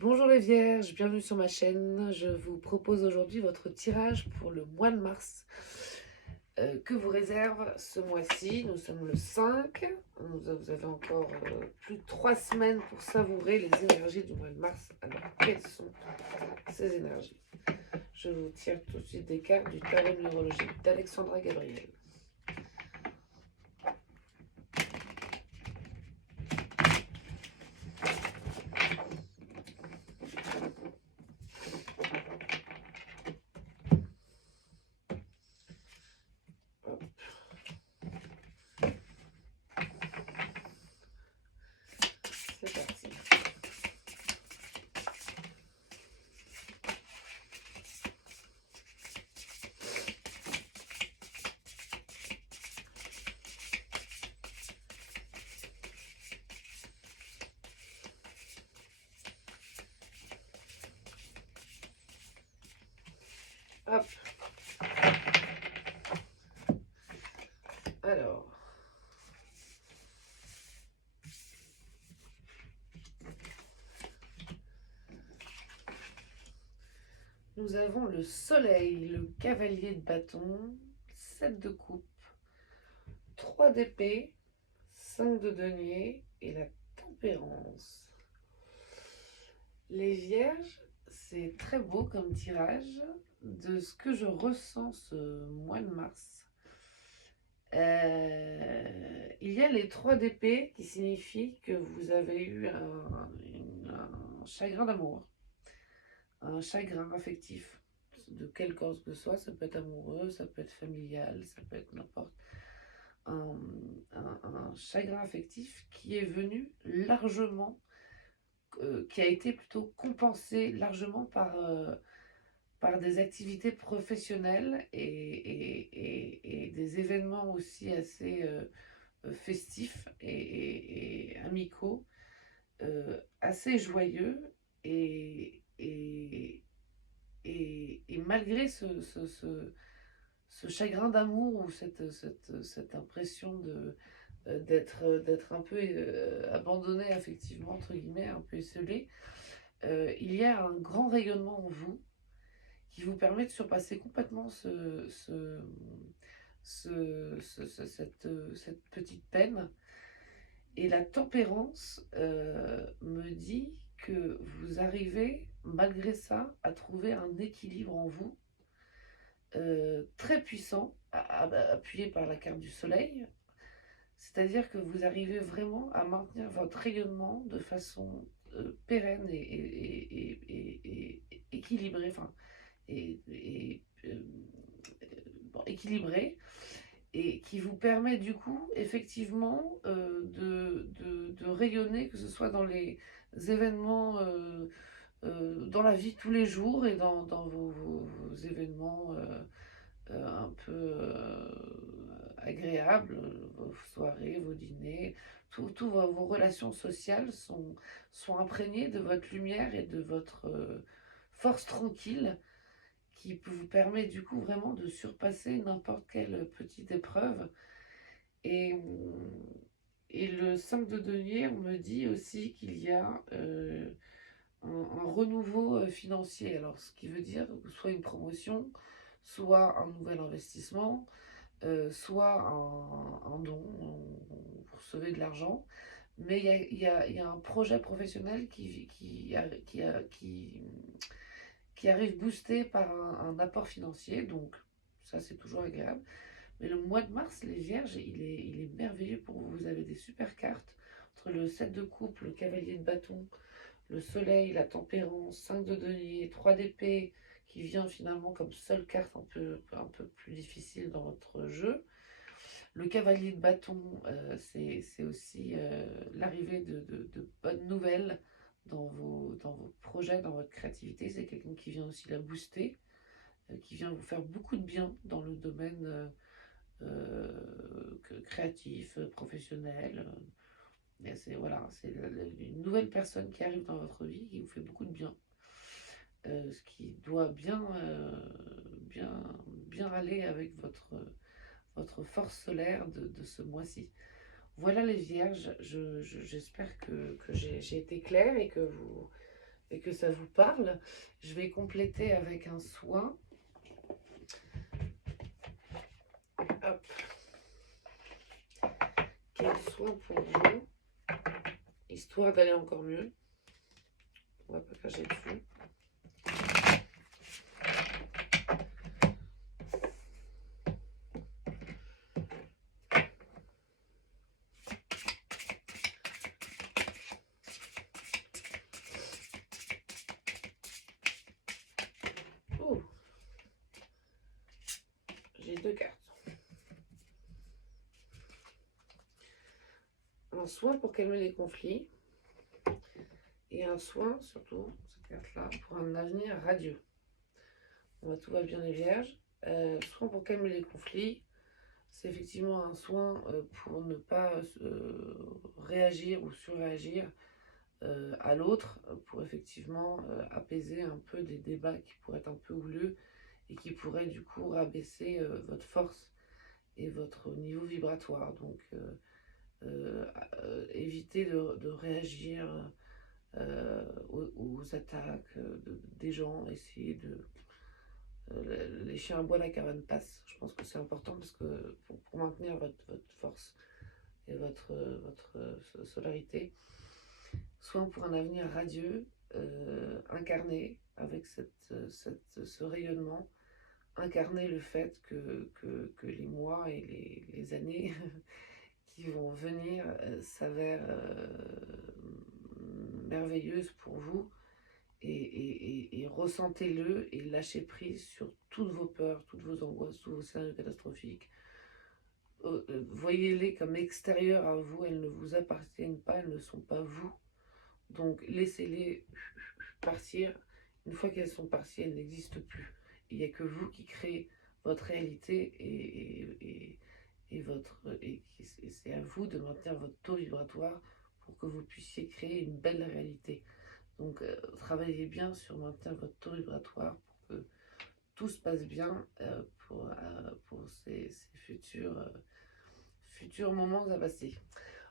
Bonjour les vierges, bienvenue sur ma chaîne. Je vous propose aujourd'hui votre tirage pour le mois de mars que vous réserve ce mois-ci. Nous sommes le 5. Vous avez encore plus de 3 semaines pour savourer les énergies du mois de mars. Alors, quelles sont ces énergies? Je vous tire tout de suite des cartes du tarot numérologique d'Alexandra Gabriel. Hop, c'est parti. Hop, alors. Nous avons le soleil, le cavalier de bâton, 7 de coupe, 3 d'épée, 5 de denier et la tempérance. Les vierges, c'est très beau comme tirage. De ce que je ressens ce mois de mars, il y a les 3 d'épée qui signifient que vous avez eu un chagrin d'amour, un chagrin affectif de quelle cause que ce soit. Ça peut être amoureux, ça peut être familial, ça peut être n'importe. Un, un chagrin affectif qui est venu largement, qui a été plutôt compensé largement par des activités professionnelles et des événements aussi assez festifs et amicaux, assez joyeux. Et malgré ce chagrin d'amour ou cette impression d'être un peu abandonné affectivement, entre guillemets, un peu isolé, il y a un grand rayonnement en vous qui vous permet de surpasser complètement cette petite peine. Et la tempérance me dit que vous arrivez, malgré ça, à trouver un équilibre en vous très puissant, appuyé par la carte du soleil. C'est-à-dire que vous arrivez vraiment à maintenir votre rayonnement de façon pérenne et équilibrée, enfin, bon, équilibrée, et qui vous permet du coup effectivement de rayonner, que ce soit dans les événements, dans la vie de tous les jours et dans vos événements un peu agréables, vos soirées, vos dîners, toutes vos relations sociales sont imprégnées de votre lumière et de votre force tranquille qui vous permet du coup vraiment de surpasser n'importe quelle petite épreuve. Et, et le 5 de denier, on me dit aussi qu'il y a un renouveau financier. Alors, ce qui veut dire soit une promotion, soit un nouvel investissement, soit un don, vous recevez de l'argent. Mais il y a un projet professionnel qui arrive boosté par un apport financier. Donc, ça, c'est toujours agréable. Mais le mois de mars, les vierges, il est merveilleux pour vous. Vous avez des super cartes entre le 7 de coupe, le cavalier de bâton, le soleil, la tempérance, 5 de denier, 3 d'épée, qui vient finalement comme seule carte un peu plus difficile dans votre jeu. Le cavalier de bâton, c'est aussi l'arrivée de bonnes nouvelles dans vos projets, dans votre créativité. C'est quelqu'un qui vient aussi la booster, qui vient vous faire beaucoup de bien dans le domaine créatif, professionnel. C'est voilà, c'est une nouvelle personne qui arrive dans votre vie qui vous fait beaucoup de bien. Ce qui doit bien aller avec votre force solaire de ce mois-ci. Voilà les vierges, j'espère que j'ai été claire et que et que ça vous parle, je vais compléter avec un soin. Hop. Quel soin pour vous, histoire d'aller encore mieux. On va pas cracher dessus. Oh, j'ai 2 cartes. Un soin pour calmer les conflits et un soin, surtout cette carte-là, pour un avenir radieux. Tout va bien les vierges. Soin pour calmer les conflits, c'est effectivement un soin pour ne pas réagir ou surréagir à l'autre, pour effectivement apaiser un peu des débats qui pourraient être un peu houleux et qui pourraient du coup rabaisser votre force et votre niveau vibratoire. Donc évitez de réagir aux attaques des gens, essayez de les chiens aboient, la caravane passe. Je pense que c'est important parce que pour maintenir votre force et votre solarité, soit pour un avenir radieux, incarner avec ce rayonnement, incarner le fait que les mois et les années qui vont venir s'avèrent merveilleuses pour vous et ressentez-le et lâchez prise sur toutes vos peurs, toutes vos angoisses, tous vos scénarios catastrophiques. Voyez-les comme extérieures à vous, elles ne vous appartiennent pas, elles ne sont pas vous. Donc laissez-les partir. Une fois qu'elles sont parties, elles n'existent plus. Il n'y a que vous qui créez votre réalité et c'est à vous de maintenir votre taux vibratoire pour que vous puissiez créer une belle réalité. Donc travaillez bien sur maintenir votre taux vibratoire pour que tout se passe bien pour ces futurs moments à passer.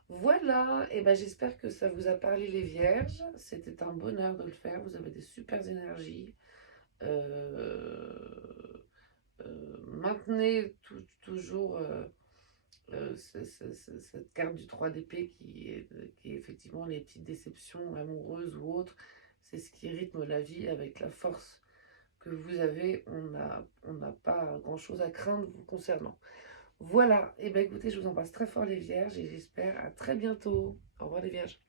Voilà, et ben j'espère que ça vous a parlé les vierges. C'était un bonheur de le faire. Vous avez des super énergies. Maintenez toujours cette carte du 3 d'épée qui est effectivement les petites déceptions amoureuses ou autres. C'est ce qui rythme la vie avec la force que vous avez. On n'a pas grand-chose à craindre vous concernant. Voilà, et bien écoutez, je vous embrasse très fort les vierges et j'espère à très bientôt. Au revoir les vierges.